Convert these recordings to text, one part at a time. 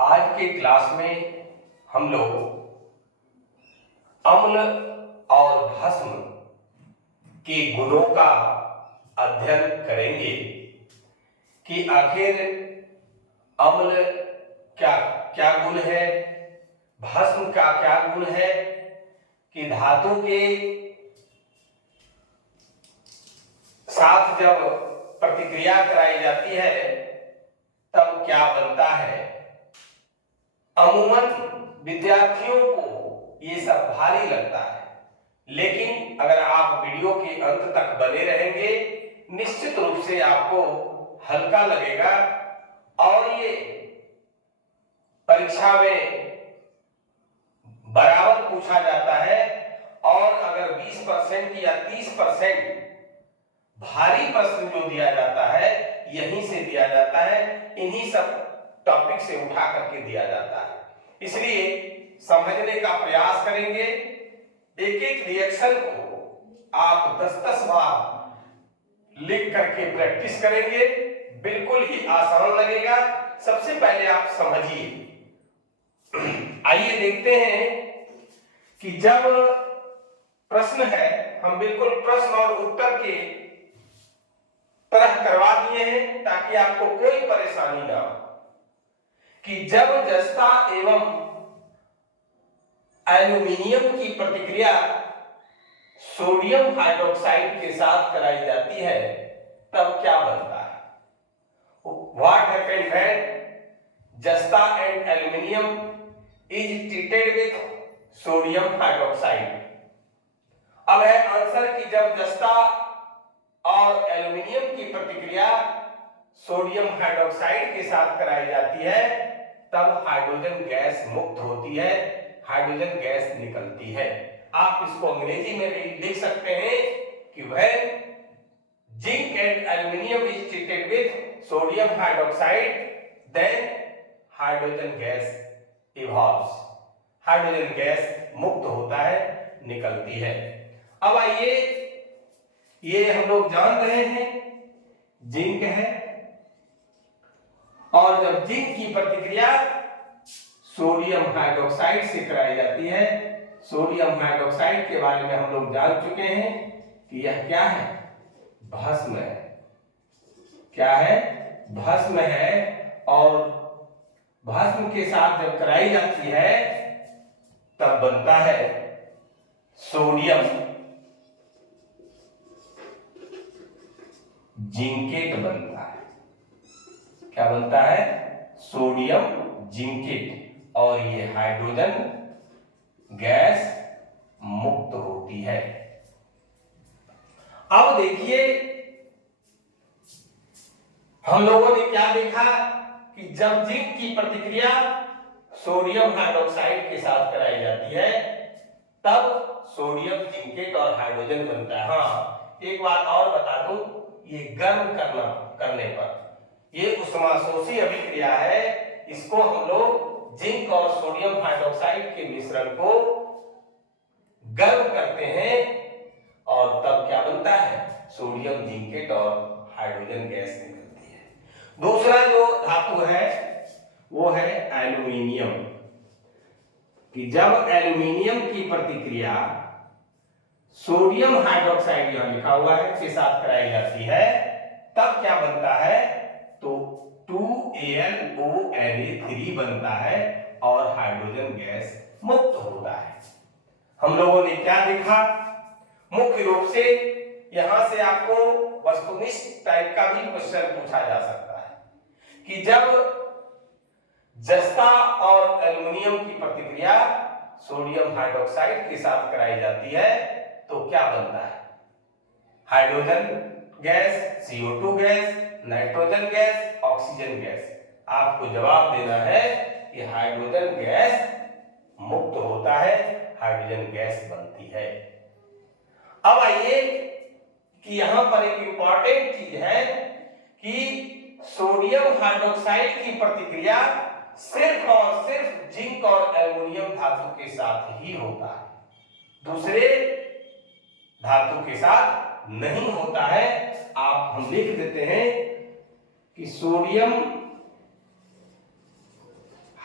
आज के क्लास में हम लोग अम्ल और भस्म के गुणों का अध्ययन करेंगे कि आखिर अम्ल क्या क्या गुण है, भस्म का क्या गुण है, कि धातु के साथ जब प्रतिक्रिया कराई जाती है तब क्या बनता है। अमूमन विद्यार्थियों को ये सब भारी लगता है, लेकिन अगर आप वीडियो के अंत तक बने रहेंगे निश्चित रूप से आपको हल्का लगेगा और ये परीक्षा में बराबर पूछा जाता है। और अगर 20% या 30% भारी प्रश्न जो दिया जाता है यहीं से दिया जाता है, इन्हीं सब टॉपिक से उठा करके दिया जाता है। इसलिए समझने का प्रयास करेंगे, एक एक रिएक्शन को आप 10-10 बार लिख करके प्रैक्टिस करेंगे, बिल्कुल ही आसान लगेगा। सबसे पहले आप समझिए। आइए देखते हैं कि जब प्रश्न है, हम बिल्कुल प्रश्न और उत्तर के तरह करवा दिए हैं ताकि आपको कोई परेशानी ना हो। कि जब जस्ता एवं एल्यूमिनियम की प्रतिक्रिया सोडियम हाइड्रोक्साइड के साथ कराई जाती है तब क्या बनता है। व्हाट हैपेंड व्हेन जस्ता and aluminium is treated with sodium hydroxide. अब है आंसर कि जब जस्ता और एल्यूमिनियम की प्रतिक्रिया सोडियम हाइड्रोक्साइड के साथ कराई जाती है तब हाइड्रोजन गैस मुक्त होती है, हाइड्रोजन गैस निकलती है। आप इसको अंग्रेजी में भी लिख सकते हैं कि when zinc and aluminium is treated with sodium hydroxide then hydrogen gas evolves, hydrogen gas मुक्त होता है, निकलती है। अब आइए, ये हम लोग जान रहे हैं जिंक है, और जब जिंक की प्रतिक्रिया सोडियम हाइड्रोक्साइड से कराई जाती है, सोडियम हाइड्रोक्साइड के बारे में हम लोग जान चुके हैं कि यह क्या है, भस्म है। क्या है? भस्म है। और भस्म के साथ जब कराई जाती है तब बनता है सोडियम जिंकेट बनता है। क्या बनता है? सोडियम जिंकेट, और ये हाइड्रोजन गैस मुक्त होती है। अब देखिए हम लोगों ने क्या देखा कि जब जिंक की प्रतिक्रिया सोडियम हाइड्रोक्साइड के साथ कराई जाती है तब सोडियम जिंकेट और हाइड्रोजन बनता है। हाँ, एक बात और बता दूं, ये गर्म करने पर ये उष्माशोषी अभिक्रिया है, इसको हम लोग जिंक और सोडियम हाइड्रोक्साइड के मिश्रण को गर्म करते हैं और तब क्या बनता है, सोडियम जिंकेट और हाइड्रोजन गैस निकलती है। दूसरा जो धातु है वो है एल्यूमिनियम, कि जब एल्यूमिनियम की प्रतिक्रिया सोडियम हाइड्रोक्साइड यहां लिखा हुआ है के साथ कराई जाती है तब क्या बनता है, तो 2AlONa3 बनता है और हाइड्रोजन गैस मुक्त होता है। हम लोगों ने क्या देखा, मुख्य रूप से यहां से आपको वस्तुनिष्ठ टाइप का भी क्वेश्चन पूछा जा सकता है कि जब जस्ता और एल्यूमिनियम की प्रतिक्रिया सोडियम हाइड्रोक्साइड के साथ कराई जाती है तो क्या बनता है, hydrogen gas, CO2 gas, nitrogen gas, oxygen gas. आपको जवाब देना है कि हाइड्रोजन गैस मुक्त होता है, हाइड्रोजन गैस बनती है। अब आइए कि यहां पर एक इंपॉर्टेंट चीज है कि सोडियम हाइड्रोक्साइड की प्रतिक्रिया सिर्फ और सिर्फ जिंक और एल्यूमिनियम धातु के साथ ही होता है, दूसरे धातु के साथ नहीं होता है। आप हम लिख देते हैं कि सोडियम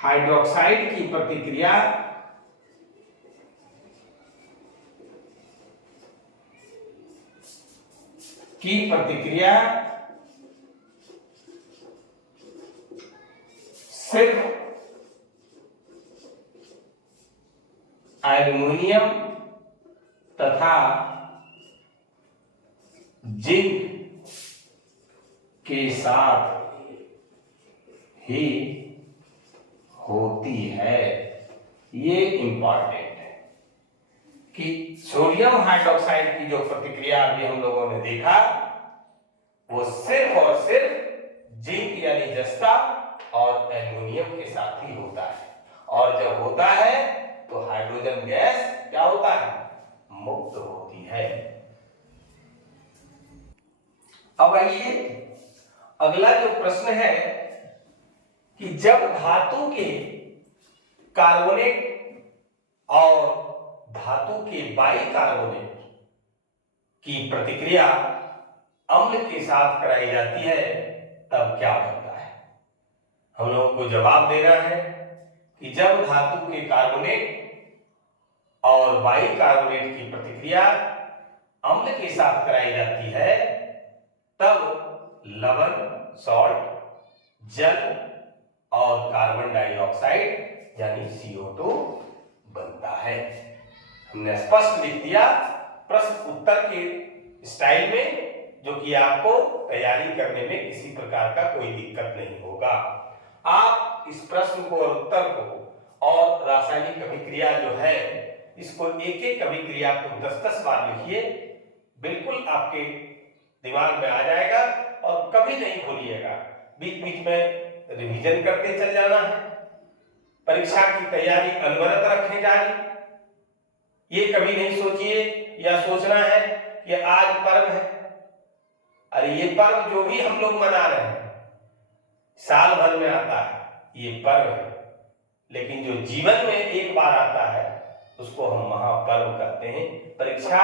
हाइड्रोक्साइड की प्रतिक्रिया सिर्फ एल्युमिनियम तथा जिंक के साथ ही होती है। ये इंपॉर्टेंट है कि सोडियम हाइड्रोक्साइड की जो प्रतिक्रिया अभी हम लोगों ने देखा वो सिर्फ और सिर्फ जिंक यानी जस्ता और एल्युमिनियम के साथ ही होता है, और जब होता है तो हाइड्रोजन गैस क्या होता है, मुक्त होती है। अब आइए अगला जो प्रश्न है कि जब धातु के कार्बोनेट और धातु के बाइकार्बोनेट की प्रतिक्रिया अम्ल के साथ कराई जाती है तब क्या बनता है। हम लोगों को जवाब देना है कि जब धातु के कार्बोनेट और बाइकार्बोनेट की प्रतिक्रिया अम्ल के साथ कराई जाती है तब लवण सॉल्ट, जल और कार्बन डाइऑक्साइड यानी CO2 बनता है। हमने स्पष्ट लिख दिया प्रश्न उत्तर के स्टाइल में, जो कि आपको तैयारी करने में किसी प्रकार का कोई दिक्कत नहीं होगा। आप इस प्रश्न को और उत्तर को और रासायनिक अभिक्रिया जो है इसको एक एक अभिक्रिया को 10-10 बार लिखिए, बिल्कुल आपके दिमाग में आ जाएगा और कभी नहीं भूलिएगा। बीच बीच में रिवीजन करते चल जाना है। परीक्षा की तैयारी अनवरत रखने जारी। ये कभी नहीं सोचिए या सोचना है कि आज पर्व है। अरे ये पर्व जो भी हम लोग मना रहे हैं साल भर में आता है, ये पर्व है, लेकिन जो जीवन में एक बार आता है उसको हम महापर्व कहते हैं। परीक्षा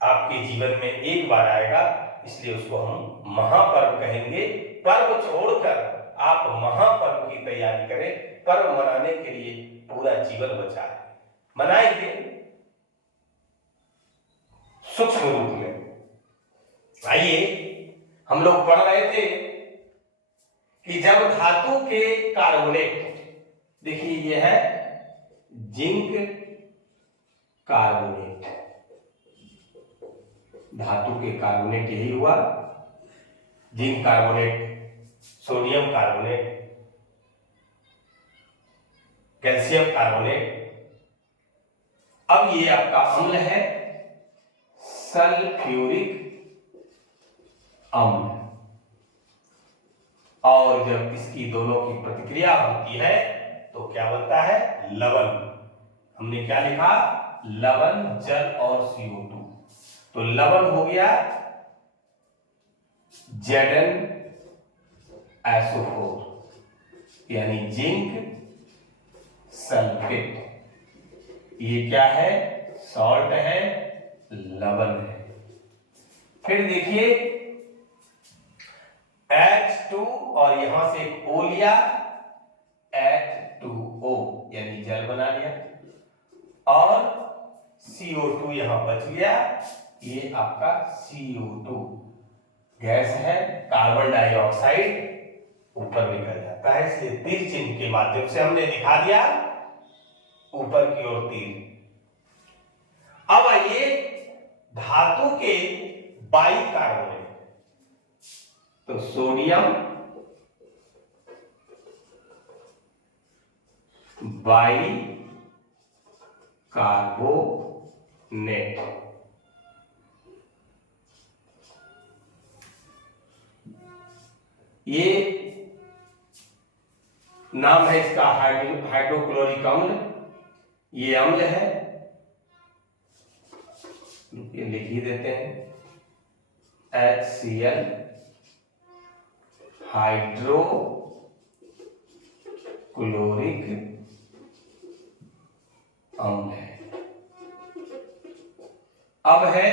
आपके जीवन में एक बार आएगा, इसलिए उसको हम महापर्व कहेंगे। पर्व छोड़कर आप महापर्व की तैयारी करें। पर्व मनाने के लिए पूरा जीवन बचा है, मनाएंगे सूक्ष्म रूप में। आइए, हम लोग पढ़ रहे थे कि जब धातु के कार्बोनेट, देखिए ये है जिंक कार्बोनेट, धातु के कार्बोनेट यही हुआ, zinc carbonate, sodium carbonate, calcium carbonate. अब ये आपका अम्ल है सल्फ्यूरिक अम्ल, और जब इसकी दोनों की प्रतिक्रिया होती है तो क्या बनता है, लवण। हमने क्या लिखा, लवण, जल और CO2। तो लवण हो गया Zn-SO4 यानी जिंक सल्फेट। ये क्या है, सॉल्ट है, लवण है। फिर देखिए H2 और यहां से एक O लिया, H2O यानी जल बना लिया, और CO2 यहां बच गया, ये आपका CO2 गैस है। कार्बन डाइऑक्साइड ऊपर निकल जाता है, इसलिए तीर चिन्ह के माध्यम से हमने दिखा दिया ऊपर की ओर तीर। अब आइए धातु के बाइकार्बोनेट, तो सोडियम बाइकार्बोनेट, ये नाम है इसका हाइड्रोक्लोरिक अम्ल। ये अम्ल है, ये लिख ही देते हैं HCl, हाइड्रोक्लोरिक अम्ल है। अब है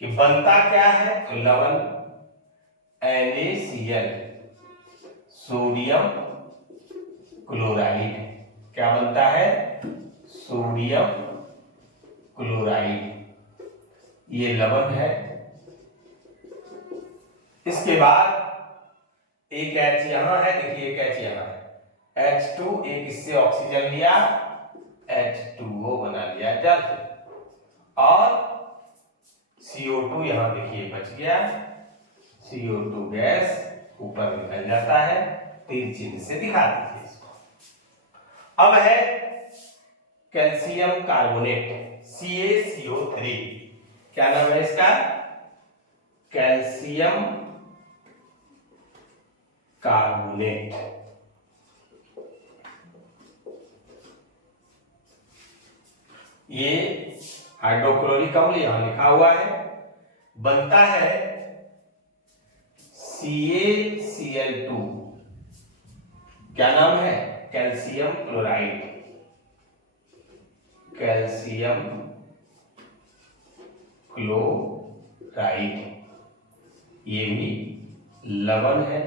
कि बनता क्या है, तो लवण NaCl, सोडियम क्लोराइड। क्या बनता है? Sodium chloride. ये लवण है। इसके बाद एक H यहां है, देखिए एक H यहां है, H2, एक इससे ऑक्सीजन लिया, H2O बना लिया जल, और CO2 यहां देखिए बच गया, CO2 गैस ऊपर निकल जाता है, तीर चिन्ह से दिखा दीजिए इसको। अब है कैल्शियम कार्बोनेट, CaCO3। क्या नाम है इसका? Calcium carbonate. ये हाइड्रोक्लोरिक अम्ल यहां लिखा हुआ है, बनता है CaCl2। क्या नाम है? Calcium chloride, calcium chloride. ये भी लवण है।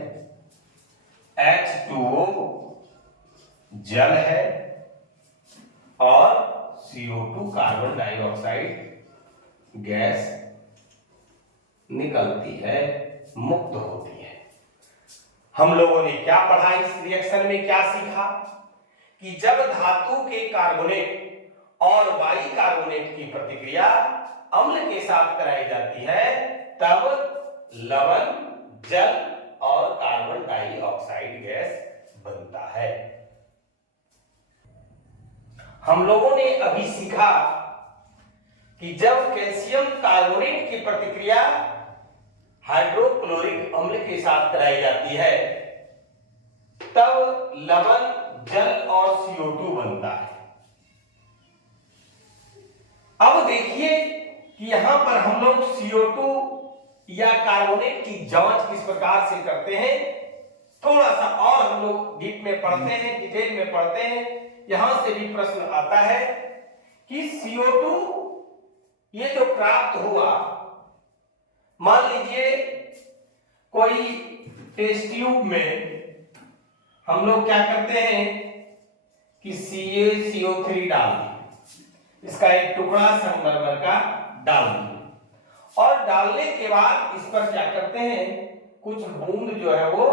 H2O जल है, और CO2 कार्बन डाइऑक्साइड गैस निकलती है, मुक्त होती है। हम लोगों ने क्या पढ़ा इस रिएक्शन में, क्या सीखा? कि जब धातु के कार्बोनेट और बाई कार्बोनेट की प्रतिक्रिया अम्ल के साथ कराई जाती है, तब लवण, जल और कार्बन डाइऑक्साइड गैस बनता है। हम लोगों ने अभी सीखा कि जब कैल्शियम कार्बोनेट की प्रतिक्रिया हाइड्रोक्लोरिक अम्ल के साथ कराई जाती है, तब लवण, जल और CO2 बनता है। अब देखिए कि यहां पर हम लोग CO2 या कार्बोनेट की जांच किस प्रकार से करते हैं, थोड़ा सा और हम लोग डीप में पढ़ते हैं, डिटेल में पढ़ते हैं। यहां से भी प्रश्न आता है कि CO2 ये जो प्राप्त हुआ, मान लीजिए कोई टेस्ट ट्यूब में हम लोग क्या करते हैं कि CaCO3 डाल दिए, इसका एक टुकड़ा संगमरमर का डाल दिए, और डालने के बाद इस पर क्या करते हैं, कुछ बूंद जो है वो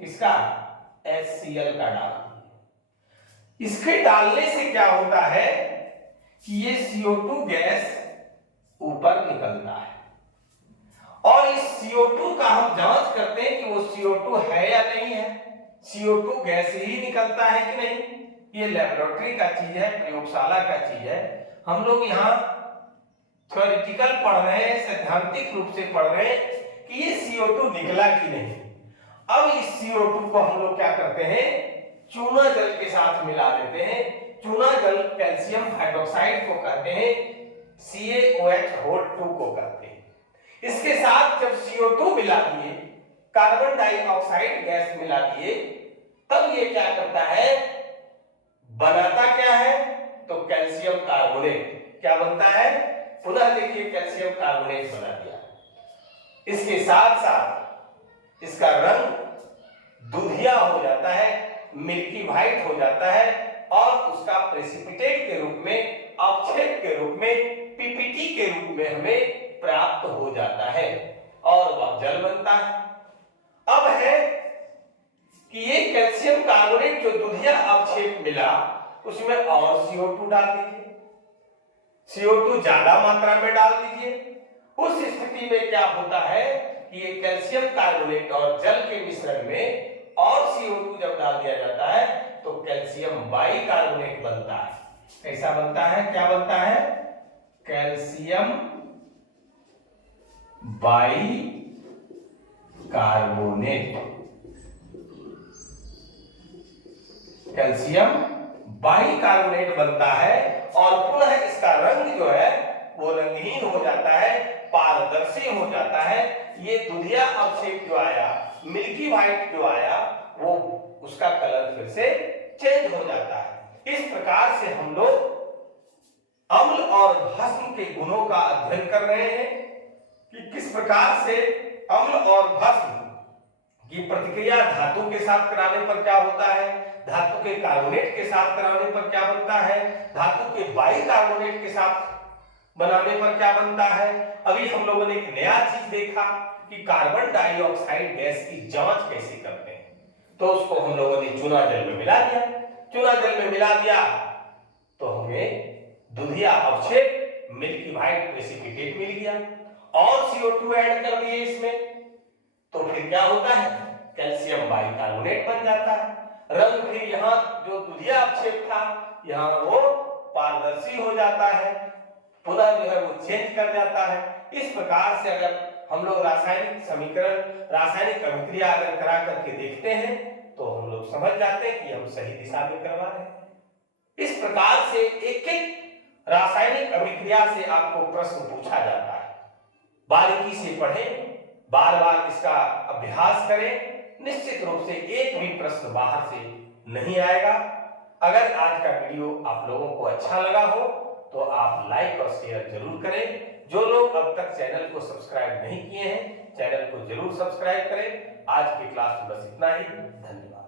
किसका, HCl का डाल दिए। इसके डालने से क्या होता है कि ये CO2 गैस ऊपर निकलता है, और इस CO2 का हम जांच करते हैं कि वो CO2 है या नहीं है, CO2 गैस ही निकलता है कि नहीं। ये लेबोरेटरी का चीज है, प्रयोगशाला का चीज है। हम लोग यहाँ थ्योरेटिकल पढ़ रहे हैं, सैद्धांतिक रूप से पढ़ रहे हैं कि ये CO2 निकला कि नहीं। अब इस CO2 को हम लोग क्या करते हैं, चूना जल के साथ मिला देते हैं। चूना जल कैल्शियम हाइड्रोक्साइड को कहते हैं, CaOH2 को कहते हैं। इसके साथ जब CO2 मिला दिए, कार्बन डाइऑक्साइड गैस मिला दिए, तब ये क्या करता है, बनाता क्या है, तो कैल्शियम कार्बोनेट। क्या बनता है, पुनः देखिए कैल्शियम कार्बोनेट बना दिया। इसके साथ साथ इसका रंग दूधिया हो जाता है, मिल्की व्हाइट हो जाता है, और उसका प्रेसिपिटेट के रूप में, अवक्षेप के रूप में, पीपीटी के रूप में हमें प्राप्त हो जाता है, और वह जल बनता है। अब है कि ये कैल्शियम कार्बोनेट जो दूधिया अवक्षेप मिला, उसमें और CO2 डाल दीजिए, CO2 ज्यादा मात्रा में डाल दीजिए। उस स्थिति में क्या होता है कि ये कैल्शियम कार्बोनेट और जल के मिश्रण में और CO2 जब डाल दिया जाता है, तो कैल्शियम बाई कार्बोनेट बनता है। कैसा बनता है, क्या बनता है, calcium by carbonate. Calcium by carbonate बनता है, और पुनः इसका रंग जो है वो रंगहीन हो जाता है, पारदर्शी हो जाता है। ये दूधिया अवक्षेप जो आया, मिल्की व्हाइट जो आया, वो उसका कलर फिर से चेंज हो जाता है। इस प्रकार से हम लोग अम्ल और भस्म के गुणों का अध्ययन कर रहे हैं कि किस प्रकार से अम्ल और भस्म की प्रतिक्रिया धातु के साथ कराने पर क्या होता है, धातु के कार्बोनेट के साथ कराने पर क्या बनता है, धातु के बाइकार्बोनेट के साथ बनाने पर क्या बनता है। अभी हम लोगों ने एक नया चीज देखा कि कार्बन डाइऑक्साइड गैस की जांच कैसे करते हैं। तो उसको हम लोगों ने चूना जल में मिला दिया, चूना जल में मिला दिया तो हमें दुधिया अवक्षेप मिल्की व्हाइट प्रेसिपिटेट मिल गया और CO2 ऐड कर दिए इसमें, तो फिर क्या होता है, कैल्शियम बाइकार्बोनेट बन जाता है। रंग फिर यहाँ जो दुधिया अवक्षेप था यहाँ वो पारदर्शी हो जाता है, पुनः जो है वो चेंज कर जाता है। इस प्रकार से अगर हम लोग रासायनिक समीकरण, रासायनिक अभिक्रिया अगर करा करके देखते हैं तो हम लोग समझ जाते हैं कि हम सही दिशा में करवा रहे हैं। इस प्रकार से एक एक रासायनिक अभिक्रिया से आपको प्रश्न पूछा जाता है, बारीकी से पढ़ें, बार बार इसका अभ्यास करें, निश्चित रूप से एक भी प्रश्न बाहर से नहीं आएगा। अगर आज का वीडियो आप लोगों को अच्छा लगा हो तो आप लाइक और शेयर जरूर करें। जो लोग अब तक चैनल को सब्सक्राइब नहीं किए हैं, चैनल को जरूर सब्सक्राइब करें। आज की क्लास में बस इतना ही, धन्यवाद।